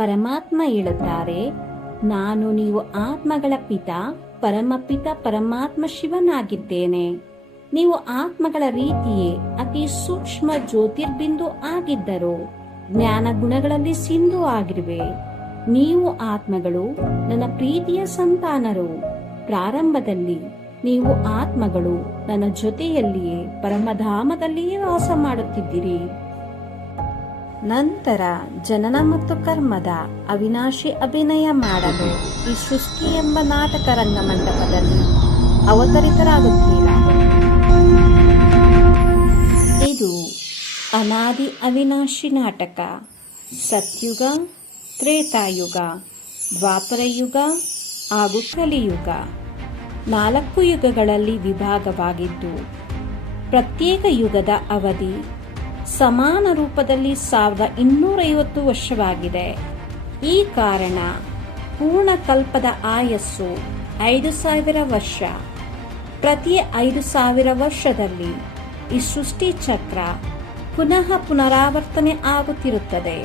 ಪರಮಾತ್ಮ ಹೇಳುತ್ತಾರೆ, ನಾನು ನೀವು ಆತ್ಮಗಳ ಪಿತ ಪರಮಪಿತ ಪರಮಾತ್ಮ ಶಿವನಾಗಿದ್ದೇನೆ. ನೀವು ಆತ್ಮಗಳ ರೀತಿಯೇ ಅತಿ ಸೂಕ್ಷ್ಮ ಜ್ಯೋತಿರ್ಬಿಂದು ಆಗಿದ್ದರು ಜ್ಞಾನ ಗುಣಗಳಲ್ಲಿ ಸಿಂಧು ಆಗಿರುವೆ. ನೀವು ಆತ್ಮಗಳು ನನ್ನ ಪ್ರೀತಿಯ ಸಂತಾನರು. ಪ್ರಾರಂಭದಲ್ಲಿ ನೀವು ಆತ್ಮಗಳು ನನ್ನ ಜೊತೆಯಲ್ಲಿಯೇ ಪರಮಧಾಮದಲ್ಲಿಯೇ ವಾಸ ಮಾಡುತ್ತಿದ್ದಿರಿ. ನಂತರ ಜನನ ಮತ್ತು ಕರ್ಮದ ಅವಿನಾಶಿ ಅಭಿನಯ ಮಾಡಲು ಈ ಸೃಷ್ಟಿ ಎಂಬ ನಾಟಕ ರಂಗಮಂಟಪದಲ್ಲಿ ಅವತರಿತರಾಗುತ್ತೀರಾ. ಇದು ಅನಾದಿ ಅವಿನಾಶಿ ನಾಟಕ. ಸತ್ಯುಗ, ತ್ರೇತಾಯುಗ, ದ್ವಾಪರಯುಗ ಹಾಗೂ ಕಲಿಯುಗ 4 ಯುಗಗಳಲ್ಲಿ ವಿಭಾಗವಾಗಿದ್ದು, ಪ್ರತ್ಯೇಕ ಯುಗದ ಅವಧಿ ಸಮಾನ ರೂಪದಲ್ಲಿ 1250 ವರ್ಷವಾಗಿದೆ. ಈ ಕಾರಣ ಪೂರ್ಣ ಕಲ್ಪದ ಆಯಸ್ಸು 5000 ವರ್ಷ. ಪ್ರತಿ 5000 ವರ್ಷದಲ್ಲಿ ಈ ಸೃಷ್ಟಿ ಚಕ್ರ ಪುನಃ ಪುನರಾವರ್ತನೆ ಆಗುತ್ತಿರುತ್ತದೆ.